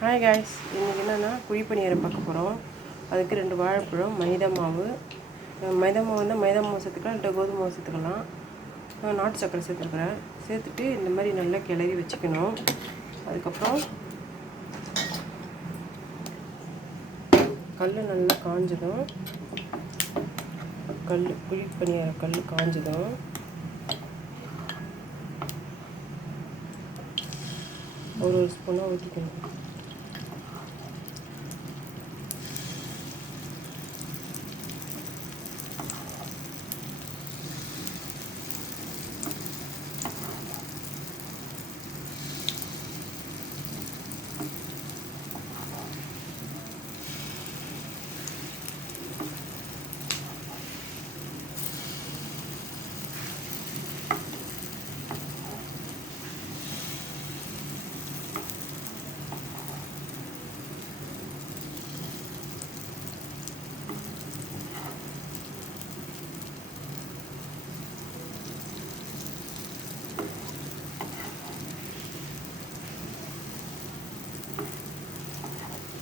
Hi guys, இன்றைக்கி என்னென்னா குழி பணியாரம் பார்க்க போகிறோம். அதுக்கு 2 வாழைப்பழம், மைதா மாவு வந்து மைதா மாவு சேர்த்துக்கலாம், இல்லை கோதுமை மாவு சேர்த்துக்கலாம். நான் நாட்டு சக்கரை சேர்த்துருக்குறேன். சேர்த்துட்டு இந்த மாதிரி நல்லா கிளறி வச்சுக்கணும். அதுக்கப்புறம் கல் நல்லா காஞ்சதும், குழி பணியார கல் காஞ்சதும் ஒரு ஸ்பூனாக ஊற்றிக்கணும்.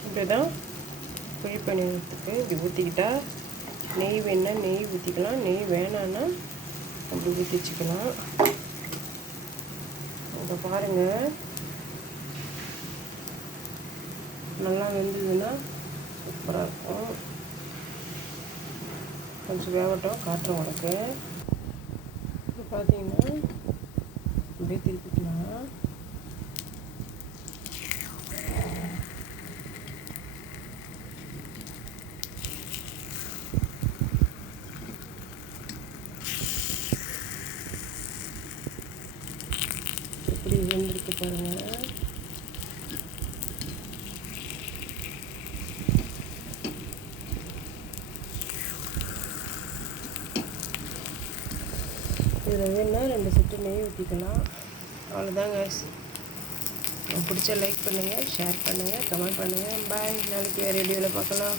இப்படி தான் குழி பணியாரத்துக்கு இப்படி ஊற்றிக்கிட்டா, நெய் வேணா நெய் ஊற்றிக்கலாம், நெய் வேணான்னா அப்படி ஊற்றி வச்சுக்கலாம். இதை பாருங்கள், நல்லா வெந்ததுன்னா சூப்பராக இருக்கும். கொஞ்சம் வேகட்டும், காட்டுறோம் உனக்கு. இப்போ பார்த்தீங்கன்னா அப்படியே திருப்பிக்கலாம். இப்படி வெந்திருக்கு பாருங்கள். இதில் வேணுன்னா 2 செட்டு நெய் ஊற்றிக்கலாம். அவ்வளோதாங்க. பிடிச்ச லைக் பண்ணுங்கள், ஷேர் பண்ணுங்கள், கமெண்ட் பண்ணுங்கள். பாய். நாளைக்கு வேறு வீடியோவில் பார்க்கலாம்.